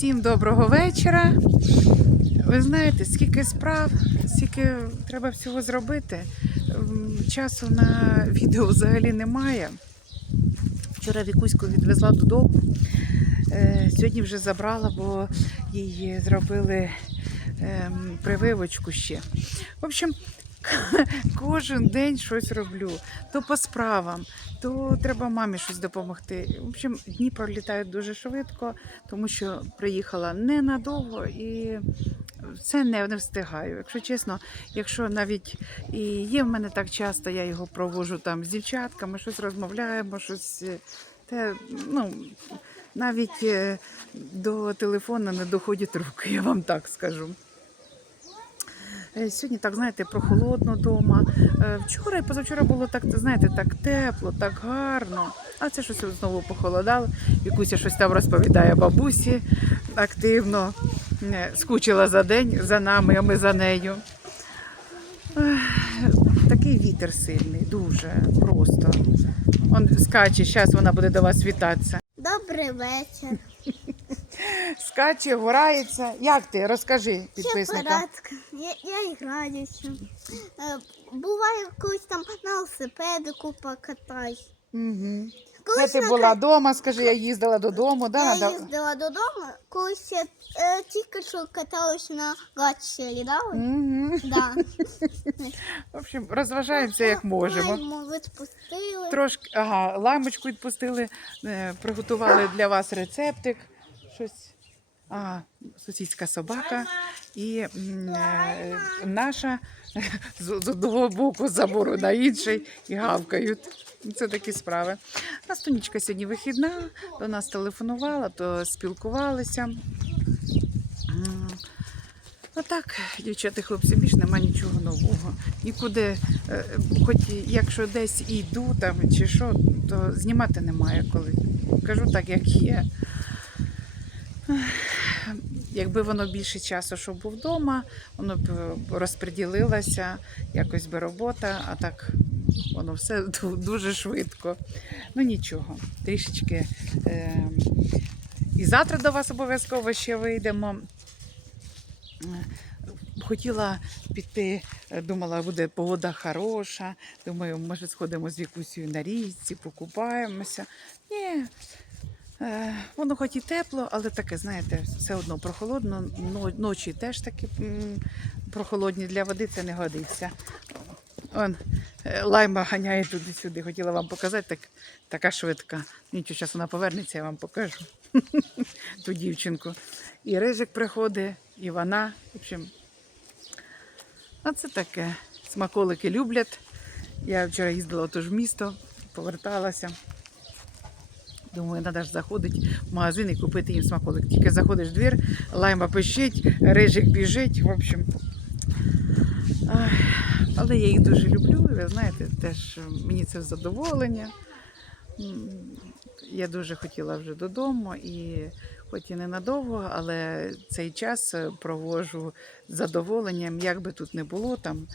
Всім доброго вечора. Ви знаєте, скільки справ, скільки треба всього зробити. Часу на відео взагалі немає. Вчора Вікуську відвезла додому. Е, Сьогодні вже забрала, бо їй зробили ем, прививочку ще. В общем, кожен день щось роблю. То по справам, то треба мамі щось допомогти. В общем, дні пролітають дуже швидко, тому що приїхала ненадовго і це не, встигаю. Якщо чесно, якщо навіть і є в мене так часто, я його провожу там з дівчатками, щось розмовляємо, щось. е, Те, ну, навіть е, до телефону не доходять руки, я вам так скажу. Е, Сьогодні, так знаєте, прохолодно вдома. Вчора і позавчора було так, знаєте, так тепло, так гарно. А це щось знову похолодало. Вікуся щось там розповідає бабусі активно. Е, Скучила за день за нами, а ми за нею. Такий вітер сильний, дуже просто. Он скаче, зараз вона буде до вас вітатися. Добрий вечір. Скаче, горається. Як ти? Розкажи підписникам. Я, я граюся. Е, буває колись там на велосипедику покатаюсь. Угу. Де Колись ти була вдома? Скажи, я їздила додому. Да? Я їздила додому, колись я е, тільки що каталась на гачелі, да? Угу. Да. В общем, розважаємося як можемо. Лайму відпустили. Трошки, ага, лаймочку відпустили, е, приготували для вас рецептик. Щось. А, сусідська собака і наша з одного боку забору на інший і гавкають. Це такі справи. У нас сьогодні вихідна, до нас телефонувала, то спілкувалися. М, А так, дівчата, хлопці, більш нема нічого нового. Нікуди, е, хоч якщо десь йду там чи що, то знімати немає коли. Кажу так, як є. Якби воно більше часу, щоб був вдома, воно б е, розподілилося, якось би робота, а так воно все дуже швидко. Ну нічого, трішечки. Е, і завтра до вас обов'язково ще вийдемо. Е, Хотіла піти, е, думала, буде погода хороша. Думаю, може, сходимо з Вікусею на річці, покупаємося. Ні, воно хоч і тепло, але таке, знаєте, все одно прохолодно. Ночі теж такі прохолодні для води це не годиться. Он, е, лайма ганяє туди-сюди. Хотіла вам показати, так, така швидка. Нічого, зараз вона повернеться, я вам покажу ту дівчинку. І рижик приходить, і вона. В общем, а це таке. Смаколики люблять. Я вчора їздила в місто, поверталася. Думаю, треба ж заходити в магазин і купити їм смаколик. Тільки заходиш в двір, лайма пищить, рижик біжить. В общем. Але я їх дуже люблю, ви знаєте, теж е, мені це задоволення. Я дуже хотіла вже додому, і хоч і ненадовго, але цей час е, проводжу з задоволенням, як би тут не було там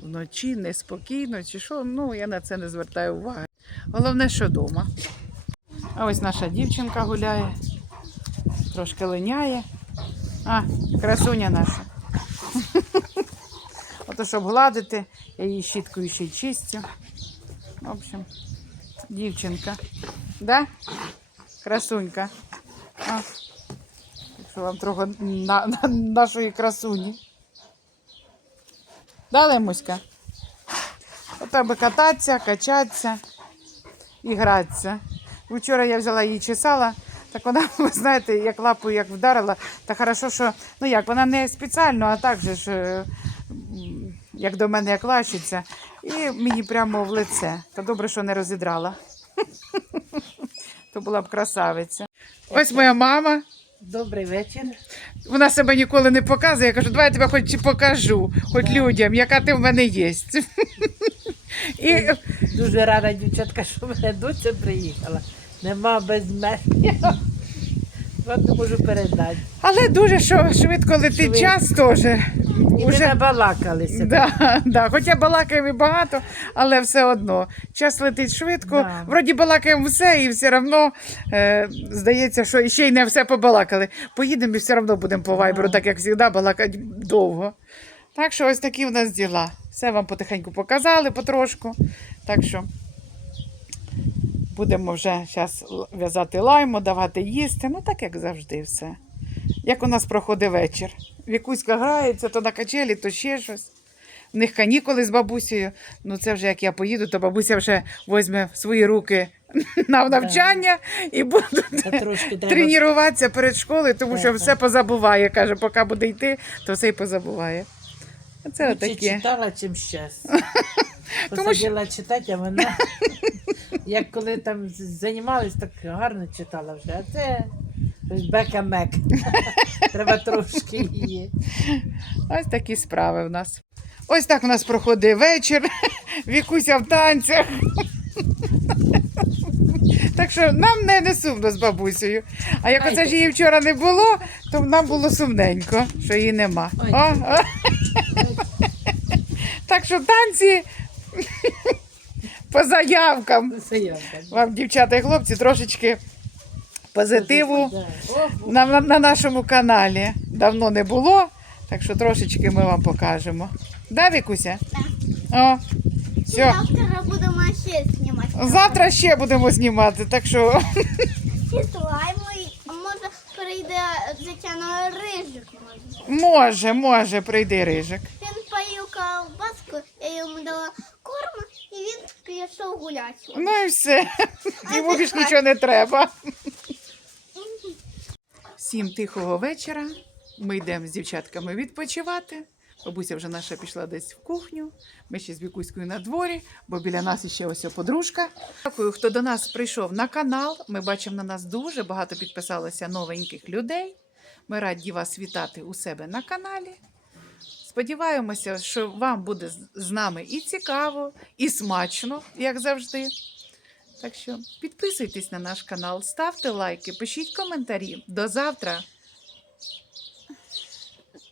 вночі неспокійно чи що, ну я на це не звертаю уваги. Головне, що вдома. А ось наша дівчинка гуляє, трошки линяє. А, красуня наша. Ото, щоб гладити, я її щіткою ще й чистю. В общем, дівчинка. Да? Красунька. А. Якщо вам трохи на, на нашої красуні. Да, Лемуська? Аби кататися, качатися і гратися. Вчора я взяла її чесала, так вона, ви знаєте, як лапою як вдарила, та хорошо, що ну як, вона не спеціально, а так же ж, е, як до мене як лащиться, і мені прямо в лице. Та добре, що не розідрала. То була б красавиця. Ось моя мама. Добрий вечір. Вона себе ніколи не показує. Я кажу, давай я тебе хоч покажу, хоч людям, яка ти в мене є. І, Дуже рада, дівчатка, що мене доця приїхала. Нема без мене. Вам не можу передати. але дуже що швидко летить Швидко. час теж. І Уже- ми не балакалися. Да, да. Хоча балакаємо і багато, але все одно. Час летить швидко. Да. Вроді балакаємо все, і все одно е, здається, що ще й не все побалакали. Поїдемо і все одно будемо по вайберу, так як завжди, балакати довго. Так що ось такі в нас діла. Все вам потихеньку показали потрошку. Так що будемо вже зараз в'язати лайму, давати їсти. Ну так як завжди все. Як у нас проходить вечір. Вікуська грається, то на качелі, то ще щось. В них канікули з бабусею. Ну це вже як я поїду, то бабуся вже візьме в свої руки на навчання і буде тренуватися перед школою, тому що все позабуває. Каже, поки буде йти, то все й позабуває. Оце Лучше отаке. читала, чим щас. Тому що- Посадила читати, а вона, як коли там займалась, так гарно читала вже. А це щось бека-мек. Треба трошки її. Ось такі справи в нас. Ось так у нас проходить вечір. Вікуся в танцях. Так що нам не, не сумно з бабусею. А як оце ж її вчора не було, то нам було сумненько, що її нема. Ой. О, о. Так що танці по заявкам. Так. Вам, дівчата і хлопці, трошечки позитиву на, на, на нашому каналі. Давно не було, так що трошечки ми вам покажемо. Да, Вікуся? О, все. Завтра будемо ще знімати. Завтра ще будемо знімати, так що І слайму, може прийде Тетяна Рижик. Може, може, прийде рижик. Він поїв ковбаску, я йому дала корм, і він пішов гуляти. Ну і все. Йому більш нічого не треба. Всім тихого вечора. Ми йдемо з дівчатками відпочивати. Бабуся вже наша пішла десь в кухню. Ми ще з Вікуською на дворі, бо біля нас ще ось подружка. Дякую, хто до нас прийшов на канал. Ми бачимо на нас дуже багато підписалося новеньких людей. Ми раді вас вітати у себе на каналі. Сподіваємося, що вам буде з- нами і цікаво, і смачно, як завжди. Так що підписуйтесь на наш канал, ставте лайки, пишіть коментарі. До завтра.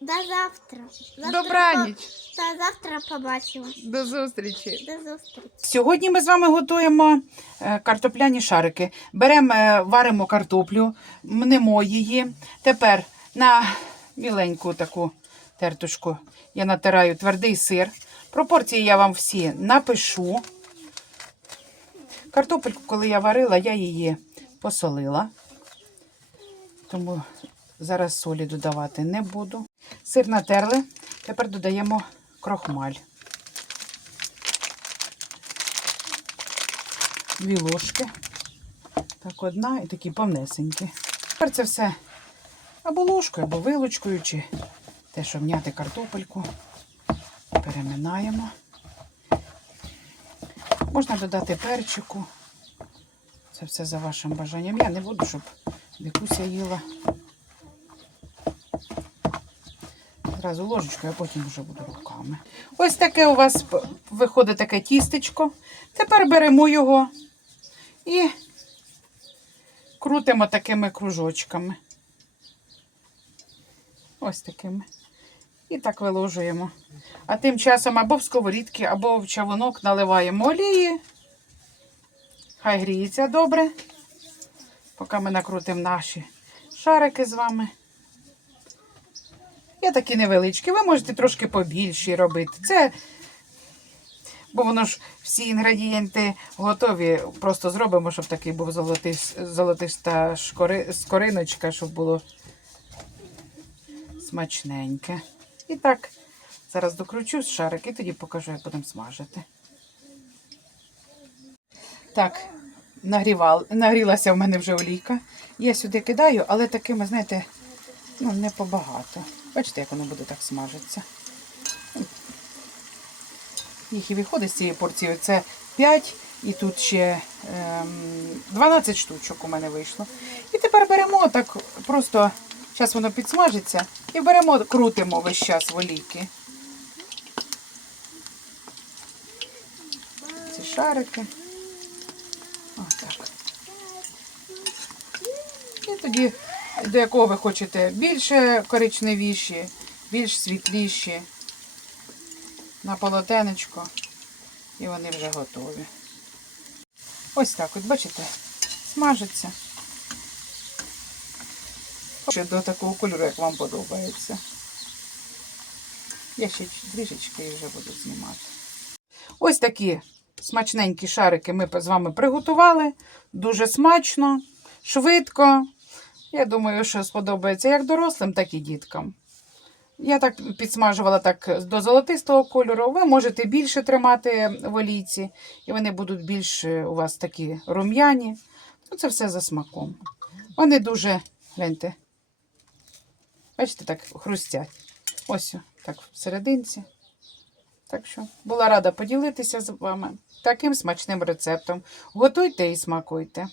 До завтра. Завтра Добраніч. по- До завтра побачимо. До зустрічі. До зустрічі. Сьогодні ми з вами готуємо е, картопляні шарики. Беремо, е, варимо картоплю, мнемо її. Тепер на міленьку таку тертушку я натираю твердий сир. Пропорції я вам всі напишу. Картопельку, коли я варила, я її посолила. Тому зараз солі додавати не буду. Сир натерли. Тепер додаємо крохмаль. Дві ложки. Так, одна і такі повнесенькі. Тепер це все або ложкою, або вилочкою, чи те, що вняти картопельку. Переминаємо. Можна додати перчику. Це все за вашим бажанням. Я не буду, щоб Вікуся їла. Зразу ложечкою, а потім вже буду руками. Ось таке у вас виходить таке тістечко. Тепер беремо його і крутимо такими кружочками. Ось такими. І так виложуємо. А тим часом або в сковорідки, або в чавунок наливаємо олії. Хай гріється добре. Поки ми накрутимо наші шарики з вами. Я такі невеличкі. Ви можете трошки побільші робити. Це, бо воно ж всі інгредієнти готові. Просто зробимо, щоб такий був золотис, золотиста шкори, скориночка, щоб було смачненьке. І так, зараз докручу шарик і тоді покажу, як будемо смажити. Так, нагрівал, нагрілася в мене вже олійка. Я сюди кидаю, але такими, знаєте, ну, не побагато. Бачите, як воно буде так смажитися. Їх і виходить з цієї порції. Це 5 і тут ще ем, 12 штучок у мене вийшло. І тепер беремо так, просто зараз воно підсмажиться, і беремо, крутимо весь час в олійки. Ці шарики. Отак. І тоді, до якого ви хочете більше коричневіші, більш світліші на полотенечко, і вони вже готові. Ось так, от бачите, смажиться. Ще до такого кольору, як вам подобається. Я ще трішечки вже буду знімати. Ось такі смачненькі шарики ми з вами приготували. Дуже смачно, швидко. Я думаю, що сподобається як дорослим, так і діткам. Я так підсмажувала так до золотистого кольору. Ви можете більше тримати в олійці, і вони будуть більш е, у вас такі рум'яні. Ну, це все за смаком. Вони дуже, гляньте, бачите, так хрустять. Ось так всерединці. Так що була рада поділитися з вами таким смачним рецептом. Готуйте і смакуйте.